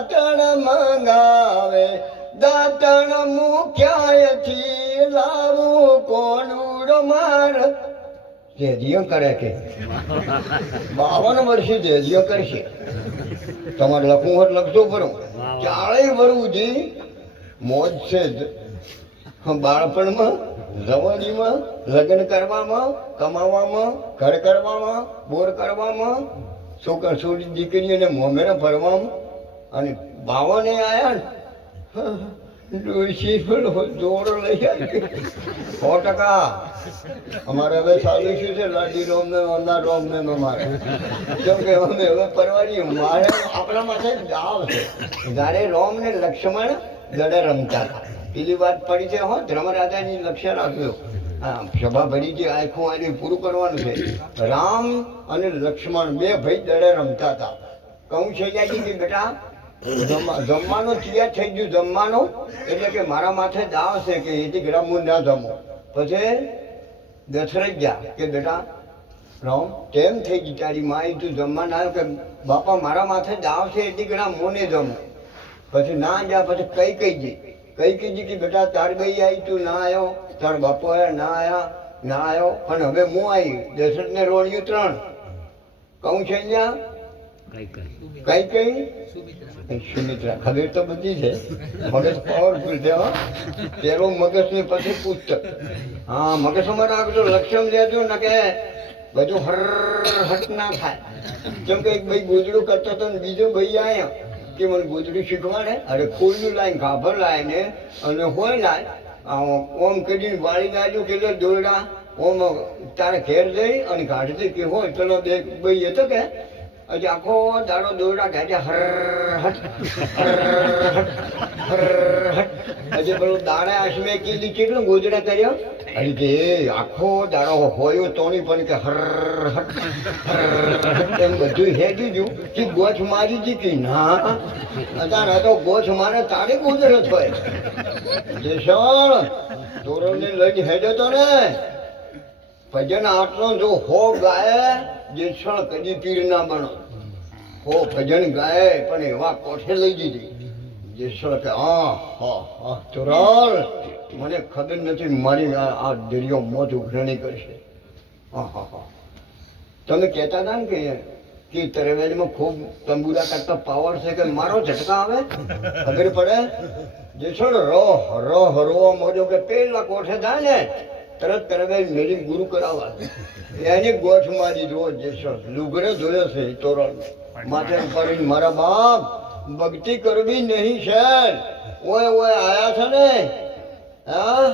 દાતણ મંગાવે દાતણ મુખ્યાયથી લાવું કોનું રમાર જેજીઓ કરે કે 52 વર્ષે જેજીઓ કરશે. તમારે લખવું હોત લખજો ખરું. 40 વર્ષથી મોજ છે જ. બાળપણમાં જવાનીમાં લગ્ન કરવામાં કમાવામાં ઘર કરવામાં બોર કરવામાં છોકરા છોડી દીકરીઓને મોમેરા ભરવામાં અને 52 આવ્યા ને ડોશી જોડો લઈ આવી 100%. અમારે હવે ચાલુ શું છે લાડી રોમ ને અમના રોમ ને મારે કેમ કે અમે હવે પરવારી મારે આપણા માટે દાવ છે. જ્યારે રોમ ને લક્ષ્મણ ગળે રમતા હતા પેલી વાત પડી છે. હો ધર્મરાજાની લક્ષ્ય રાખ્યો. હા સભા ભરી જે આખું આને પૂરું કરવાનું છે. રામ અને લક્ષ્મણ બે ભાઈ દડે રમતા હતા. કહું છે કે બેટા જમવાનું તૈયાર થઈ ગયું જમવાનું એટલે કે મારા માથે દાવ છે કે એથી ગ્રામ હું ના જમો. પછી દશરથ ગયા કે બેટા રામ કેમ થઈ ગઈ તારી માઈ તું જમવા ના આવ્યો કે બાપા મારા માથે દાવ છે એથી ગ્રામ હું નહીં જમું. પછી ના ગયા પછી કઈ જી કે બેટા તાર ગઈ આવી તું ના આવ્યો તાર બાપો આવ્યા ના આવ્યો પણ હવે હું આવી દશરથને રોણ્યું 3. કહું છે કઈ સુમિત્રા ખબર તો બધી છે. મગજ પાવરફુલ છે. પેલો મગજ ને પછી પુસ્તક. હા મગજમાં રાખજો લક્ષ્યમ લેજો ને કે બધું હટ ના થાય. જેમ કે એક ભાઈ ગોદડું કરતો હતો ને બીજો ભાઈ આવ્યો કે મને ગોદડું શીખવાડે. અરે ખોલ્યું લાય ગાભર લાય ને અને હોય લાય ઓમ કરીને વાળી લાજો કે દોરડા ઓમ તારે ઘેર જઈ અને કાઢી કે હોય પેલો બે ભાઈ હતો કે હજી આખો દાડો દોરડા કાઢ્યા હટ હજી પેલું દાડા આશમે કીધી કેટલું ગોદડા કર્યો હજી કે આખો દાડો હોયો તોની પણ કે હટ એમ બધું હેડી ગયું કે ગોછ મારી જી કે ના અત્યારે તો ગોછ મારે તારે ગોદડો થાય. જેસણ તોરણને લઈને હેડ્યો તો ને ભજન આટલો જો હો ગાય જેસણ કદી પીર ના બનો. હો ભજન ગાય પણ એવા કોઠે લઈ દીધી જેસણ કે હા તોરણ મને ખબર નથી મારી આ દરિયો મોત ઉઘરણી કરશે. તમે કહેતા હતા ને કે તરવેલીમાં ખૂબ તંબુરા કરતા પાવર છે કે મારો ઝટકા આવે ખબર પડે. જેસણ રોવા મોજો કે પેલા કોઠે જાય ને તરત તરવેલ મેરી ગુરુ કરાવવા એની ગોઠ મારી રોજ જેસણ લુગડે જોયો છે તોરણ માથે પડીને મારા બાપ ભક્તિ કરવી નહીં શેર ઓય આયા છે ને હા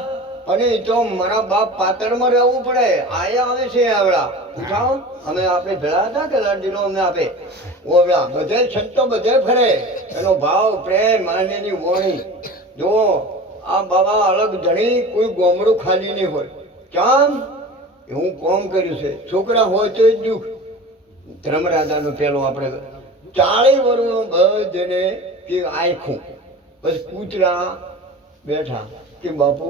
અને એ તો મારા બાપ પાતળમાં રહેવું પડે. આયા આવે છે આવડા ઉઠાવો અમે આપણે ભેળા હતા કે લાડીનો અમને આપે ઓવ્યા બધે સંતો બધે ફરે એનો ભાવ પ્રેમ માન્યની વોણી જો આ બાબા અલગ ધણી કોઈ ગોમડું ખાલી નહીં હોય. કેમ એવું કોમ કર્યું છે. છોકરા હોય તો જ દુઃખ. ધર્મરાજાનો પેલો આપણે 40 વર્ષનો બધને કે આખું બસ કૂતરા બેઠા કે બાપુ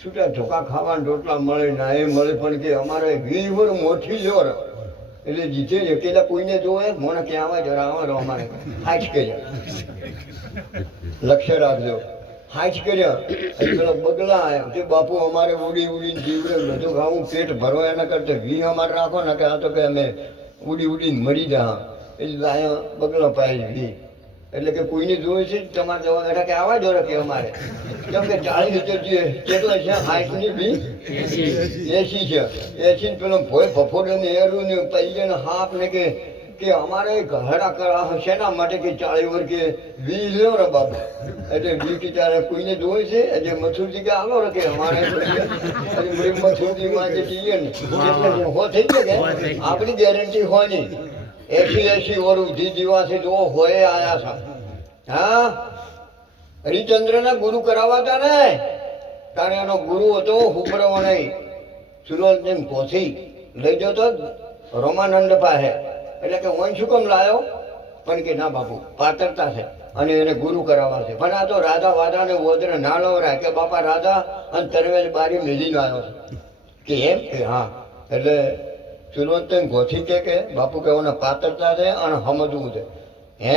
છૂટા ધોકા ખાવા રોટલા મળે ના એ મળે પણ કે અમારે 20 વર્ષ મોટી જોર એટલે જીતે જ પેલા કોઈને જોવે મને ક્યાં આવે જરા આવે અમારે હાચ કર્યા લક્ષ્ય રાખજો. હાચ કર્યા પેલો બગલા આવ્યો કે બાપુ અમારે ઉડીને જીવડે બધું ખાવું પેટ ભરવા એના કરતા 20 અમારે રાખો ને કે આ તો કે અમે ઉડીને મરી જા. એટલે અહીંયા બગલો પાય 20 એટલે કે કોઈને જોવે છે તમારે જવા બેઠા કે આવા જો કે અમારે કેમ કે 40 કેટલા છે 60 ની 80 છે 80 ને પેલો ભોય બફોડે ને એરું ને પૈયા ને હાફ ને કે અમારે ઘડા કરા શેના માટે કે 40 વર્ષ કે 20 લ્યો રે બાપા એટલે 20 કે ત્યારે કોઈને જોવે છે એટલે મથુરજી કે આવો રે કે અમારે મથુરજી માં જે કહીએ ને હો થઈ ગયા કે આપણી ગેરંટી હોય નહીં. 80 વર્ષ ઉધી જીવાથી જો હોય આયા છે. હા હરિચંદ્રના ગુરુ કરાવતા ને તારે એનો ગુરુ હતો હુબરવો નહીં સુરત જેમ કોથી લઈ જતો રોમાનંદ પાસે એટલે કે હું શું કેમ લાયો પણ કે ના બાપુ પાતરતા છે અને એને ગુરુ કરાવવા છે. પણ આ તો રાધા વાધા ને વોદરે ના લવરાય કે બાપા રાધા અને તરવેલ બારી મેલીને આવ્યો છે કે એમ કે હા એટલે સુરત ગોથી કે બાપુ કે પાતરતા છે અને સમજવું છે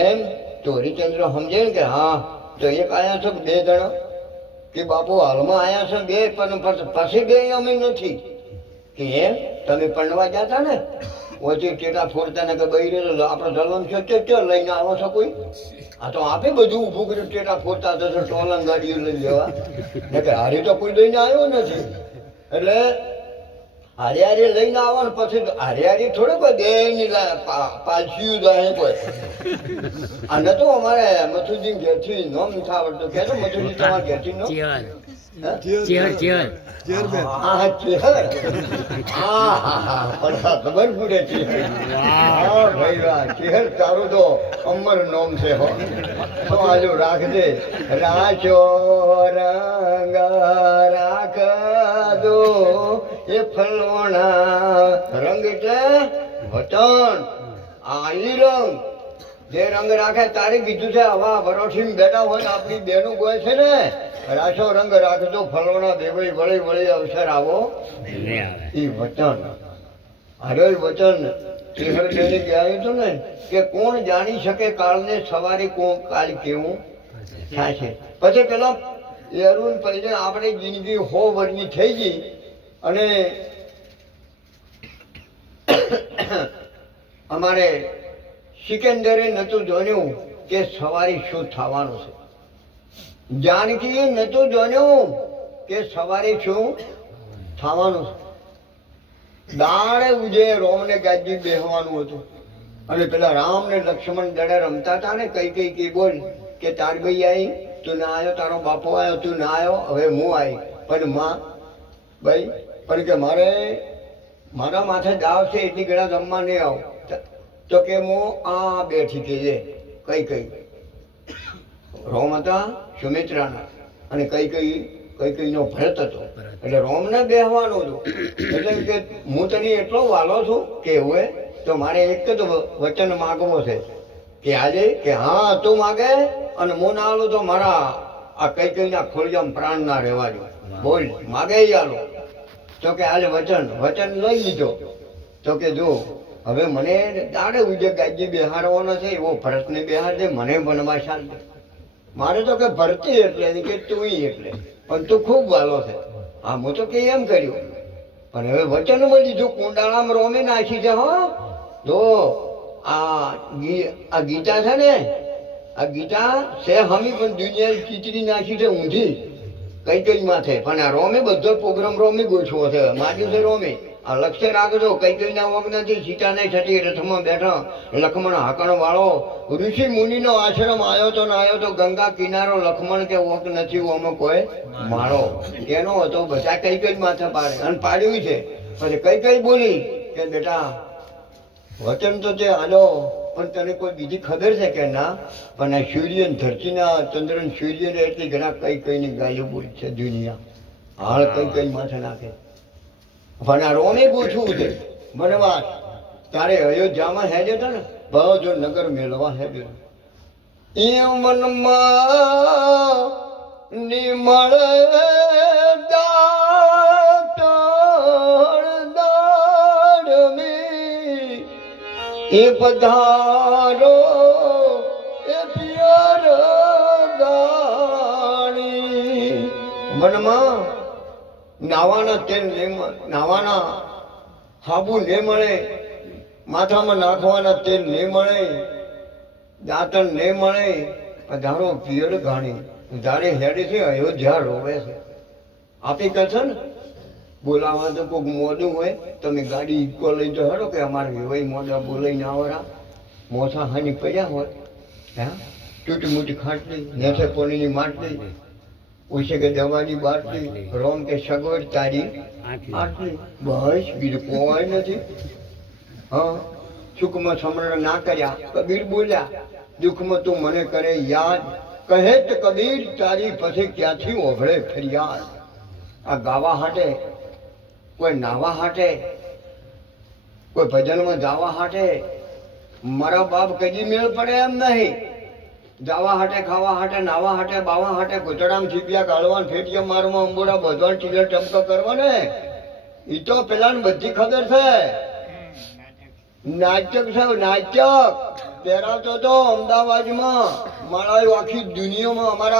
એમ તો હરિચંદ્ર સમજે ને કે હા તો એક આયા છો કે બે જણા કે બાપુ હાલમાં આયા છો બે પણ પછી બે અમે નથી કે એમ તમે પણવા જતા ને ઓછી ટેટા ફોડતા ને કે બહી રહ્યો આપણો જલમ છે લઈને આવો છો કોઈ આ તો આપે બધું ઊભું કર્યું ટેટા ફોડતા જશો ટોલન ગાડીઓ લઈ લેવા ને કે હારી તો કોઈ લઈને આવ્યો નથી એટલે હારે લઈને આવો ને પછી હારે થોડું કોઈ દેની પાલસીયું જાય કોઈ આ નતું અમારે મથુજી ઘેરથી નોમ નથી આવડતું કે મથુજી તમારા ઘેરથી નો ખબર પૂરે છે તારું તો અમર નોમ છે તો આજુ રાખજે રાચો રંગ રાખ દો એ ફલોણા રંગ એટલે વચન આ ઈ રંગ જે રંગ રાખે તારી કીધું છે હવા ભરોઠી બેઠા હોય ને આપણી બેનું ગોય છે ને રાશો રંગ રાખજો ફલોણા દેવઈ વળી વળી અવસર આવો એ વચન અરે વચન ચેહર બેને કહેવાયું હતું ને કે કોણ જાણી શકે કાળને સવારે કોણ કાળ કેવું થાય છે પછી પેલા અરુણ પછી આપણે જિંદગી 100 વર્ષની થઈ ગઈ અને અમારે સિકંદરે નતું જાણ્યું કે સવારે શું થવાનું છે જાનકી નતું જાણ્યું કે સવારે શું થવાનું છે દાડે ઉજે રોમને ગાજી બેહવાનું હતું અને પેલા રામ ને લક્ષ્મણ દડે રમતા હતા ને કઈ બોલ કે તાર ભાઈ આવી તું ના આવ્યો તારો બાપો આવ્યો તું ના આવ્યો હવે હું આવી પણ માં ભાઈ પણ કે મારા માથે દાવ છે એટલી ઘણા જમવા નહીં આવું તો કે હું આ બેઠી કઈ રોમ હતા સુમિત્રાના અને કઈ નો ભરત હતો એટલે રોમને બેહવાનું હતું એટલે કે હું તને એટલો વાલો છું કે એવું તો મારે એક જ વચન માગવો છે કે આજે કે હા તું માગે અને હું ના આલું તો મારા આ કઈના ખોળિયામાં પ્રાણ ના રહેવા દો બોલ માગે આલો તો કે આજે વચન લઈ લીધો તો કે જો હવે મને દાડે ઉજે ગાજી બેહારવાનો છે એવો ભરતને બેહાર દે મને બનવા શાલ દે મારે તો કે ભરતી એટલે કે તું એટલે પણ તું ખૂબ વાલો છે હા હું તો કે એમ કર્યું પણ હવે વચન મળી લીધું કુંડાળામાં રોમી નાખી છે હો જો આ ગીતા છે ને આ ગીતા છે હમી પણ દુનિયા ખીચડી નાખી છે ઊંધી કઈ માથે પણ આ રોમે બધો પ્રોગ્રામ રોમી ગોઠવો છે માર્યું છે રોમે આ લક્ષ્ય રાખજો કઈ ના વગ નથી સીતા નહીં થતી રથમાં બેઠા લક્ષ્મણ હાકણ વાળો ઋષિ મુનિનો આશ્રમ આવ્યો તો ના આવ્યો તો ગંગા કિનારો લક્ષ્મણ કે વોક નથી આમાં કોઈ માળો એનો હતો બધા કઈ માથે પાડે અને પાડ્યું છે પછી કઈ બોલી કે બેટા વચન તો તે હાલો પણ તને કોઈ બીજી ખબર છે કે ના પણ આ સૂર્ય ધરતીના ચંદ્ર સૂર્ય એટલી ઘણા કઈની ગાયો બોલી છે દુનિયા હાલ કઈ માથે નાખે પણ આ રોમે પૂછવું છે વનવાસ તારે અયોધ્યામાં હેડ્યો હતો ને બધો નગર મેળવા હેડ્યો એ મનમાં નિમળ એ પધારો એ પિયર ગાણી મનમાં નાવાના તેલ નાવાના હાબુ નહીં મળે માથામાં નાખવાના તેલ નહીં મળે દાંતણ નહીં મળે પધારો પિયર ગાણી ધારે હેડે છે અયોધ્યા રોવે છે આપી કહેશો ને બોલાવા તો કોઈક મોડું હોય તમે ગાડી ઇકો લઈ તો હેડો કે અમારે હોય મોડા બોલાઈને આવરા મોસા હાની પડ્યા હોય હા તૂટી મૂટી ખાટલી નેસે પોણીની માટલી પૂછે કે દવાની બાટલી રોમ કે સગવડ તારી આટલી બસ બીજું કોઈ નથી હા સુખમાં સમરણ ના કર્યા કબીર બોલ્યા દુઃખમાં તું મને કરે યાદ કહે તો કબીર તારી પછી ક્યાંથી ઓભળે ફરિયાદ આ ગાવા હાટે કોઈ નાવા હાટે કોઈ ભજનમાં જાવા હાટે મારા બાપ કદી મેળ પડે એમ નહીં જાવા હાટે ખાવા હાટે નાવા હાટે બાવા હાટે ઘૂંટડામાં છીપિયા કાઢવા ફેટિયા મારવા અંબોડા બધવા ટીલર ટપકા કરવા ને એ તો પેલા બધી ખબર છે નાચક છે નાચક પહેરાવતો તો અમદાવાદમાં મળાયું આખી દુનિયામાં અમારા